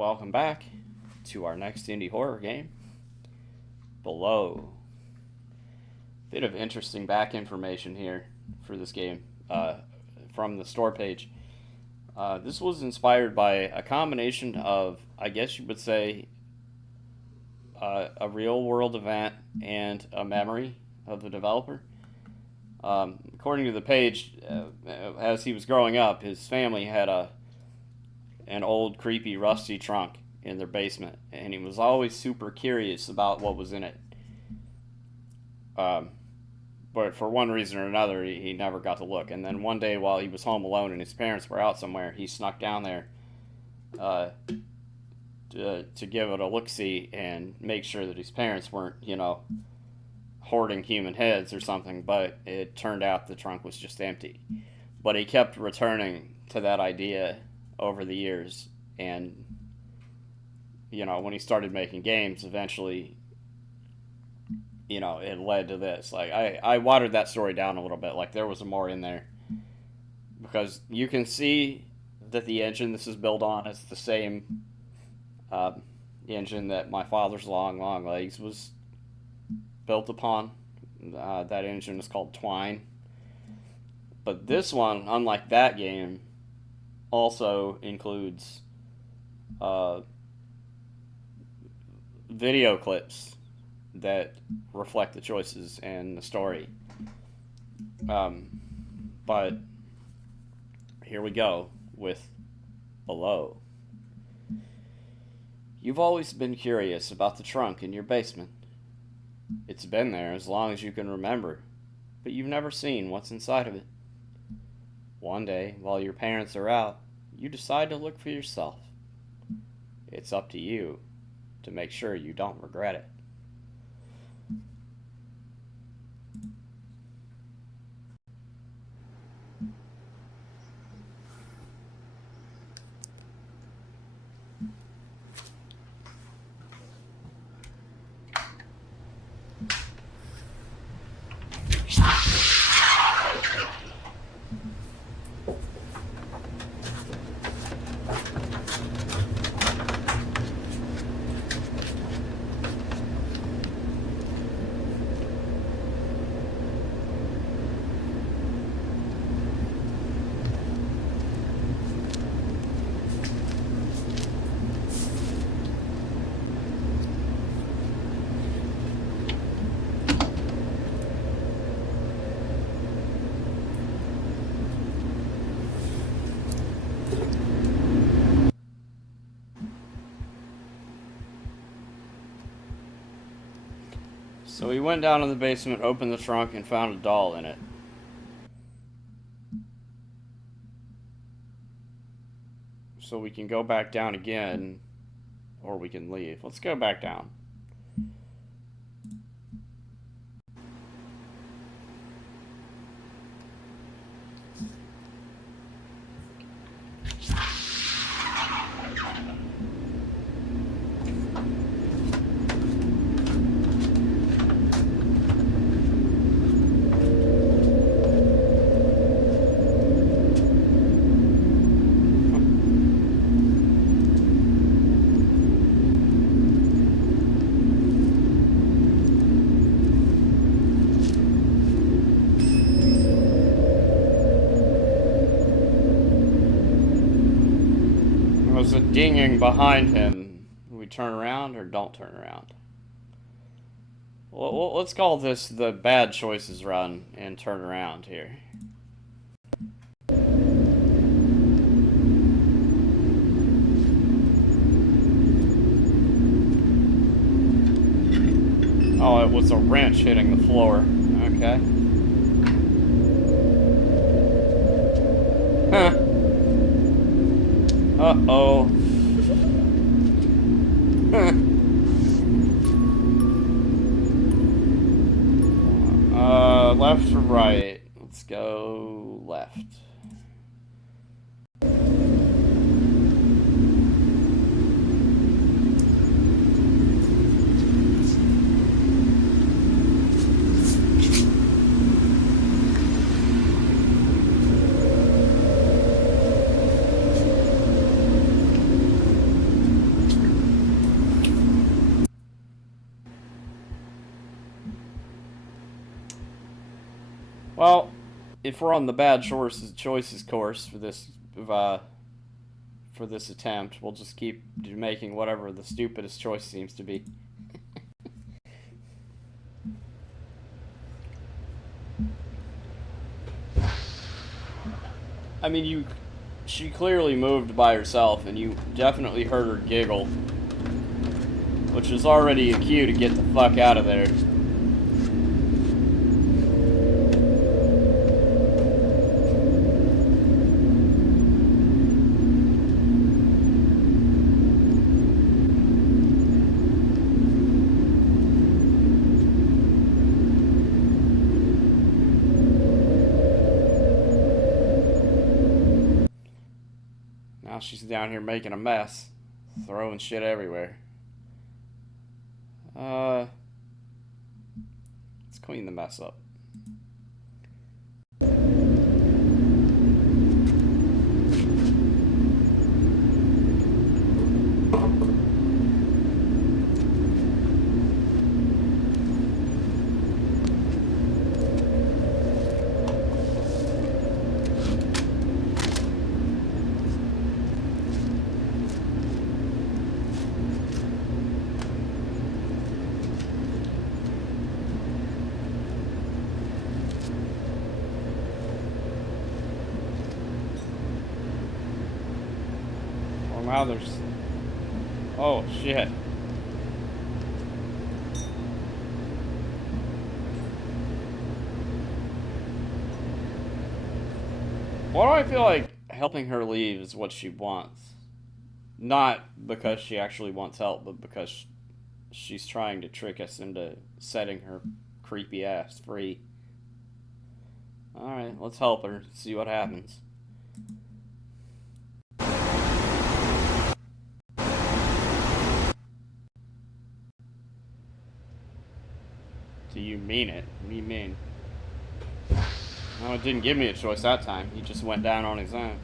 welcome back to our next indie horror game, Below. Bit of interesting back information here for this game from the store page. This was inspired by a combination of, I guess you would say, a real world event and a memory of the developer. According to the page, as he was growing up, his family had an old, creepy, rusty trunk in their basement, and he was always super curious about what was in it. But for one reason or another, he never got to look. And then one day, while he was home alone and his parents were out somewhere, he snuck down there to give it a look-see and make sure that his parents weren't, hoarding human heads or something. But it turned out the trunk was just empty. But he kept returning to that idea over the years, and when he started making games, eventually it led to this. Like, I watered that story down a little bit. Like, there was more in there, because you can see that the engine this is built on is the same engine that My Father's Long Long Legs was built upon. That engine is called Twine. But this one, unlike that game, also includes video clips that reflect the choices and the story. But here we go with Below. You've always been curious about the trunk in your basement. It's been there as long as you can remember, but you've never seen what's inside of it. One day, while your parents are out, you decide to look for yourself. It's up to you to make sure you don't regret it. So he went down in the basement, opened the trunk, and found a doll in it. So we can go back down again, or we can leave. Let's go back down. There's a dinging behind him. Do we turn around or don't turn around? Well, let's call this the bad choices run and turn around here. Oh, it was a wrench hitting the floor. Okay. Huh. Uh-oh. Left or right? Let's go left. Well, if we're on the bad choices course for this attempt, we'll just keep making whatever the stupidest choice seems to be. I mean, she clearly moved by herself, and you definitely heard her giggle, which is already a cue to get the fuck out of there. She's down here making a mess, throwing shit everywhere. Let's clean the mess up. Wow, there's... Oh, shit. Why do I feel like helping her leave is what she wants? Not because she actually wants help, but because she's trying to trick us into setting her creepy ass free. Alright, let's help her, see what happens. Do you mean it? What do you mean? No, it didn't give me a choice that time. He just went down on his own.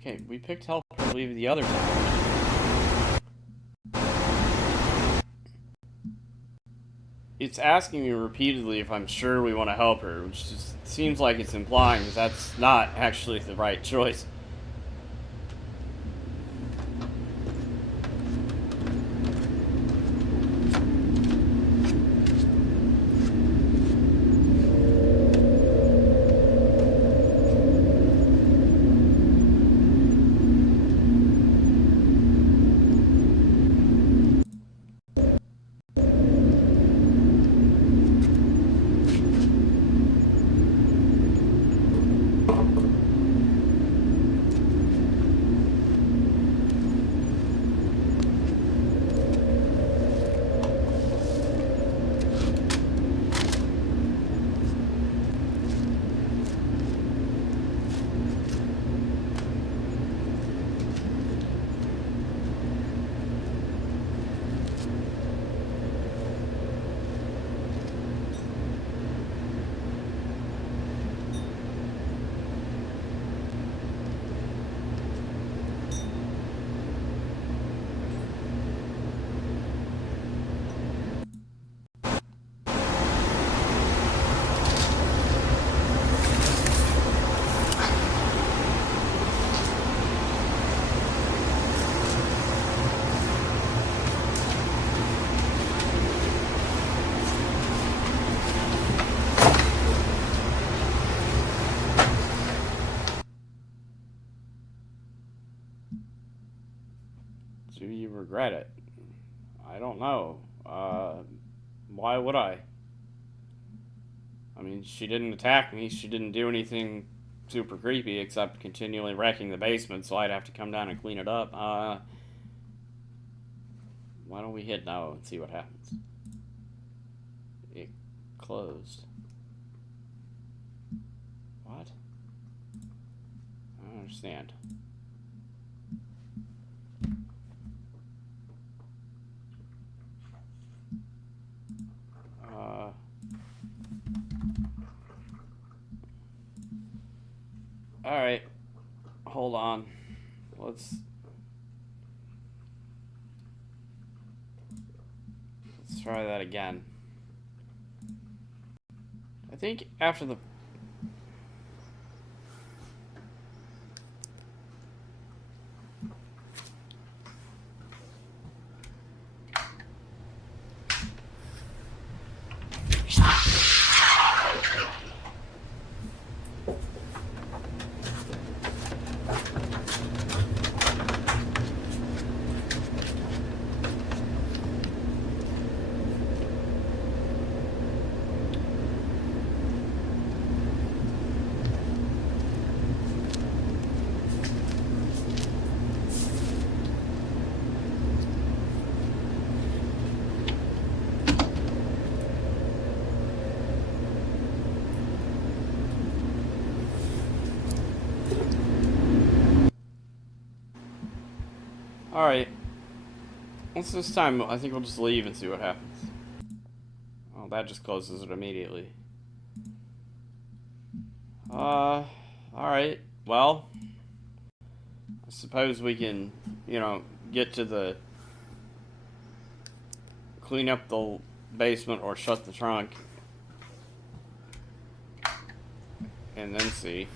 Okay, we picked help, I believe, the other time. It's asking me repeatedly if I'm sure we want to help her, which just seems like it's implying that that's not actually the right choice. maybe you regret it. I don't know. Why would I? I mean, she didn't attack me. She didn't do anything super creepy except continually wrecking the basement, so I'd have to come down and clean it up. Why don't we hit no and see what happens? It closed. What? I don't understand. Alright. Hold on. Let's try that again. I think after the... Alright. Once this time, I think we'll just leave and see what happens. Oh, that just closes it immediately. Alright. Well, I suppose we can, get to the... clean up the basement or shut the trunk. And then see.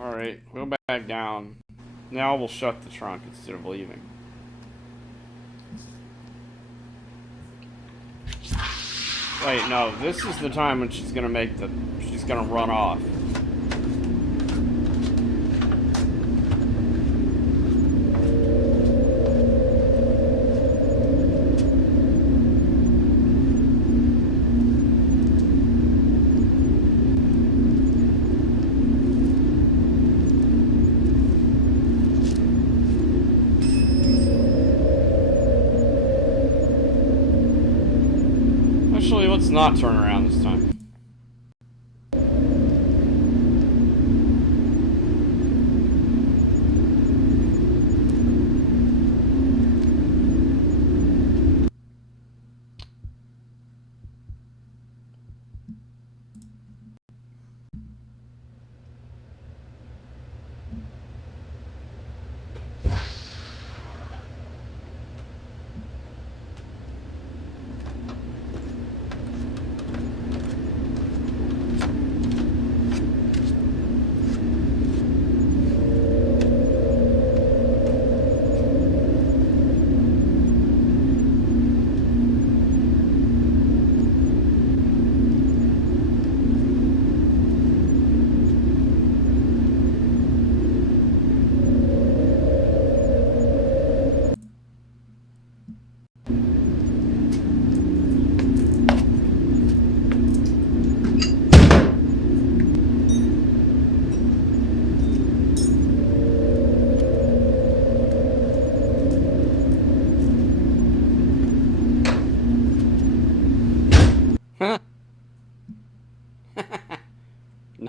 Alright, go back down. Now we'll shut the trunk instead of leaving. Wait, no, this is the time when she's gonna she's gonna run off. Actually, let's not turn around this time.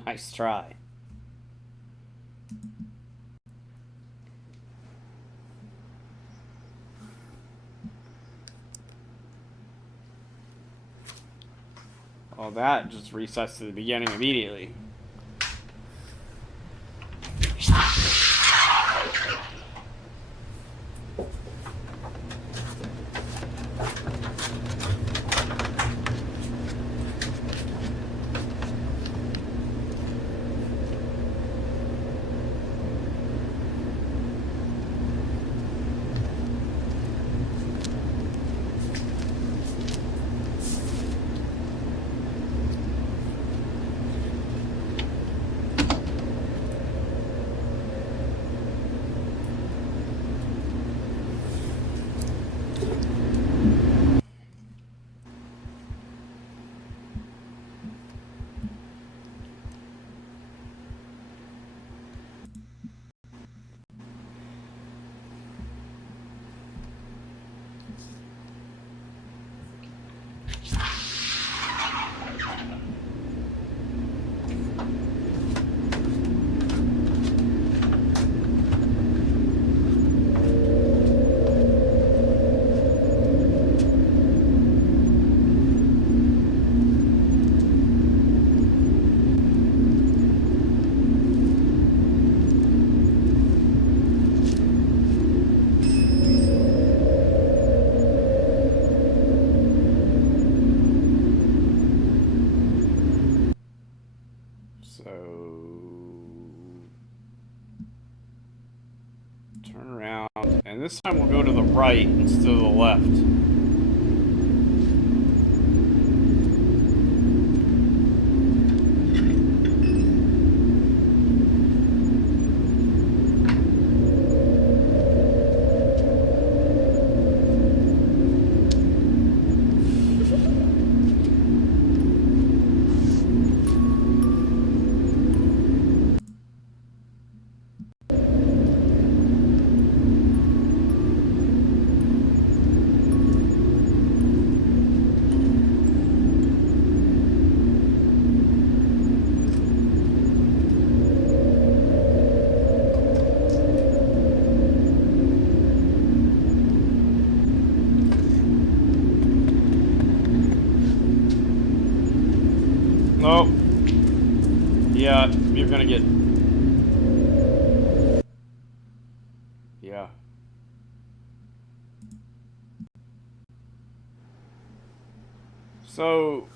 Nice try. Well, that just resets to the beginning immediately. Turn around, and this time we'll go to the right instead of the left. Nope. Yeah, you're gonna get... Yeah. So...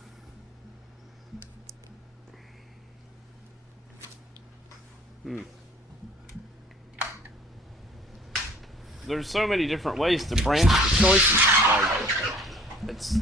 There's so many different ways to branch the choices. Like, it's...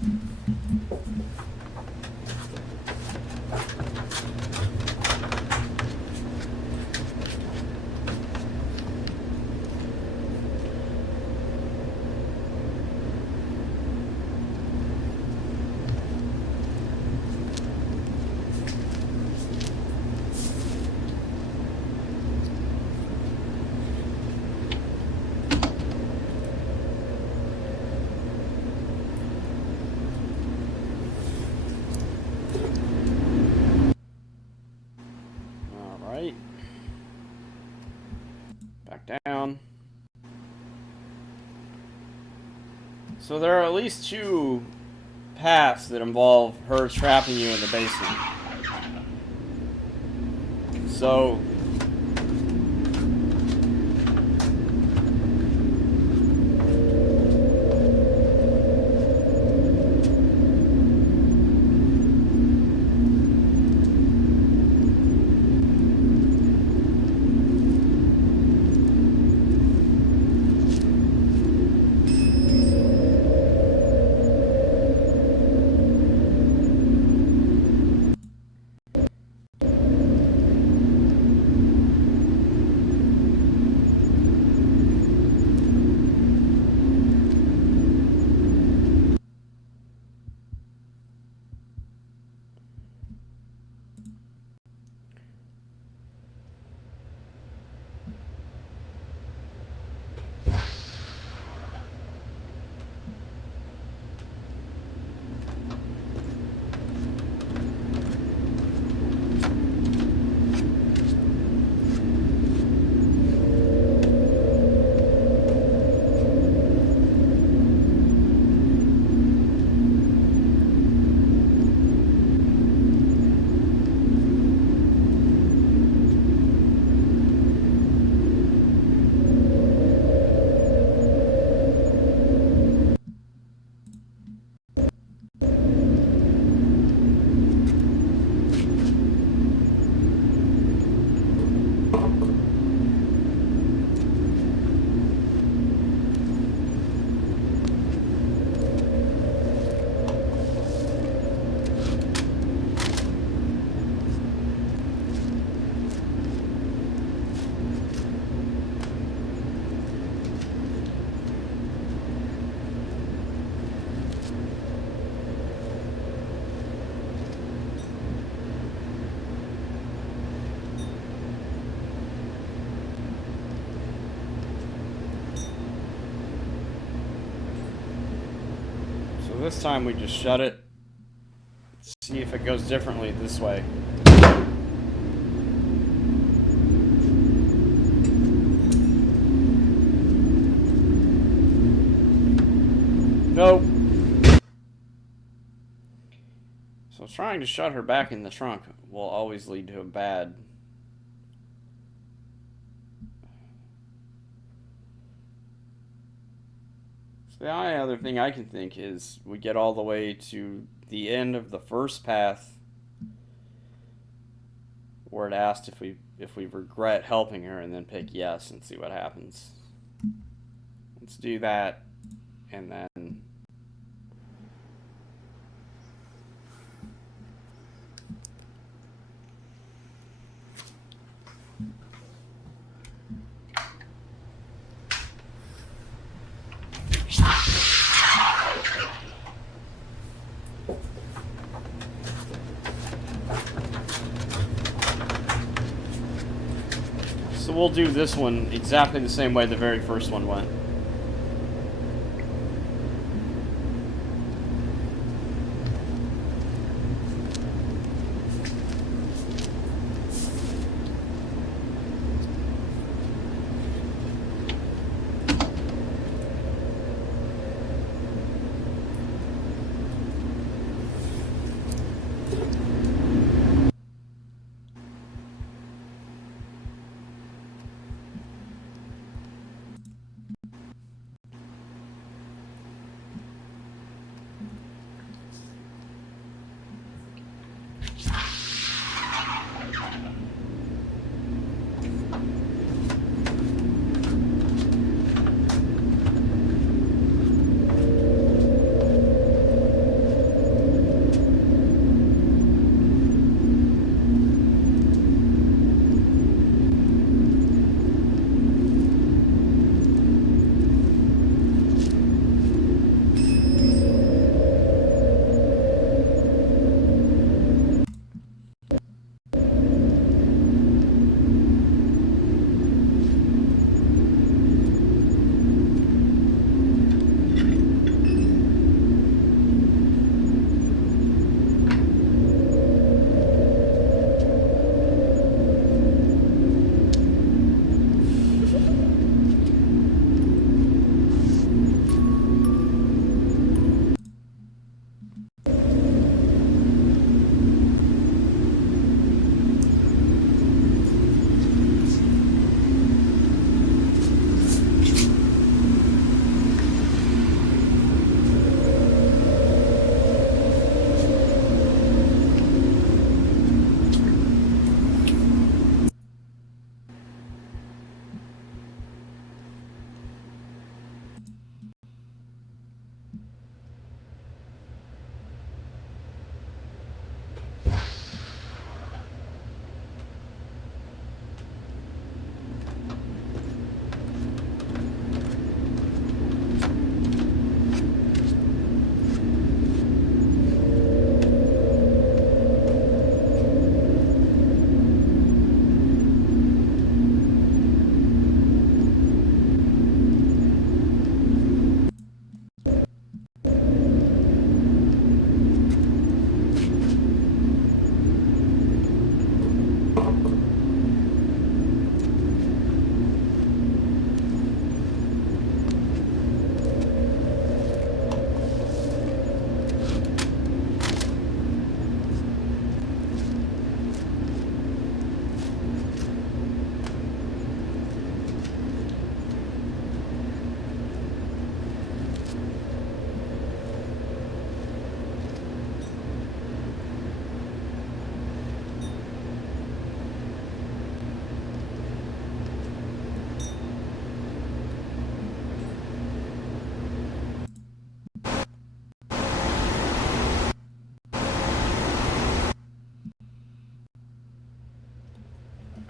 Alright. Back down. So there are at least 2 paths that involve her trapping you in the basement. So... this time we just shut it. See if it goes differently this way. Nope. So trying to shut her back in the trunk will always lead to a bad. So the only other thing I can think is we get all the way to the end of the first path where it asked if we regret helping her, and then pick yes and see what happens. Let's do that, and then so we'll do this one exactly the same way the very first one went.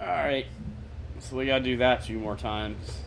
Alright, so we gotta do that 2 more times.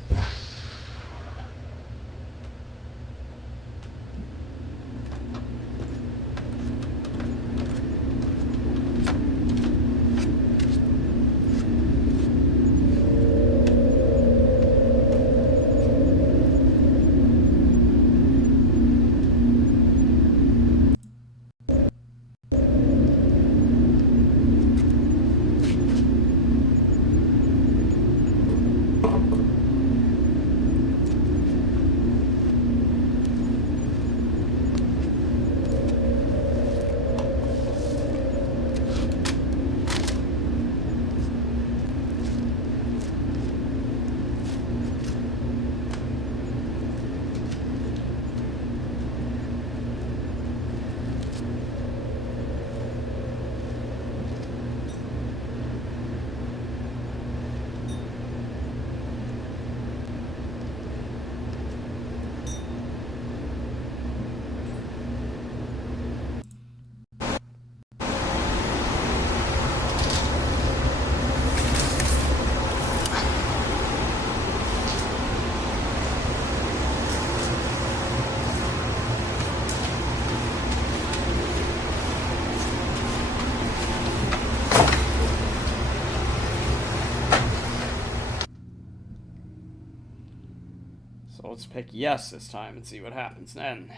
let's pick yes this time and see what happens then.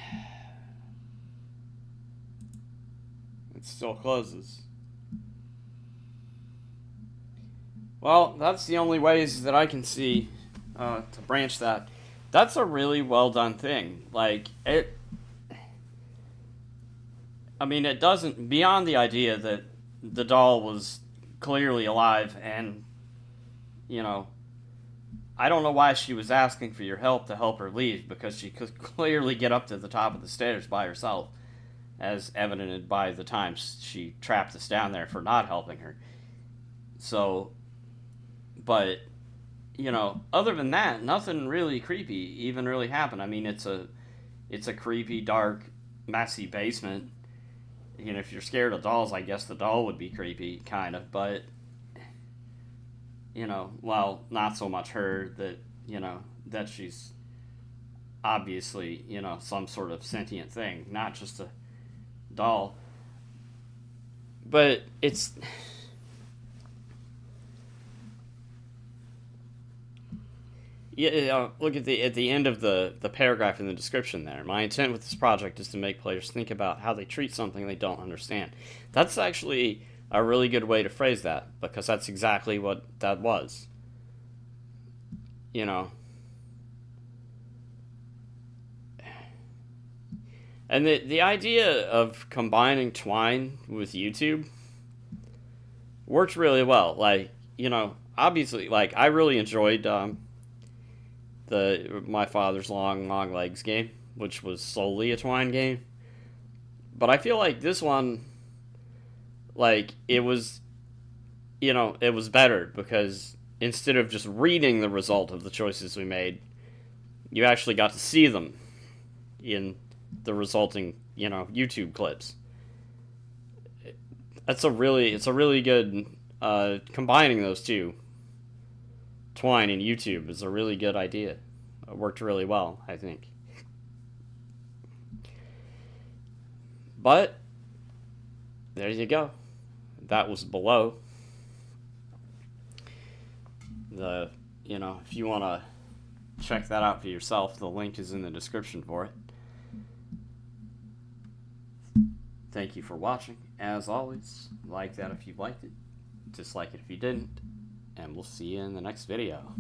It still closes. Well, that's the only ways that I can see to branch that. That's a really well done thing. Like, it doesn't, beyond the idea that the doll was clearly alive and, I don't know why she was asking for your help to help her leave, because she could clearly get up to the top of the stairs by herself, as evidenced by the times she trapped us down there for not helping her. So, but, other than that, nothing really creepy even really happened. I mean, it's a creepy, dark, messy basement. If you're scared of dolls, I guess the doll would be creepy, kind of, but, well, not so much her, that she's obviously, some sort of sentient thing, not just a doll. But it's... Yeah, look at the end of the paragraph in the description there. My intent with this project is to make players think about how they treat something they don't understand. That's actually a really good way to phrase that, because that's exactly what that was. And the idea of combining Twine with YouTube worked really well. Like, obviously, like, I really enjoyed the My Father's Long Legs game, which was solely a Twine game. But I feel like this one, like, it was better, because instead of just reading the result of the choices we made, you actually got to see them in the resulting, YouTube clips. It's a really good, combining those two, Twine and YouTube, is a really good idea. It worked really well, I think. But there you go. That was Below. If you want to check that out for yourself, the link is in the description for it. Thank you for watching. As always, like that if you liked it, dislike it if you didn't, and we'll see you in the next video.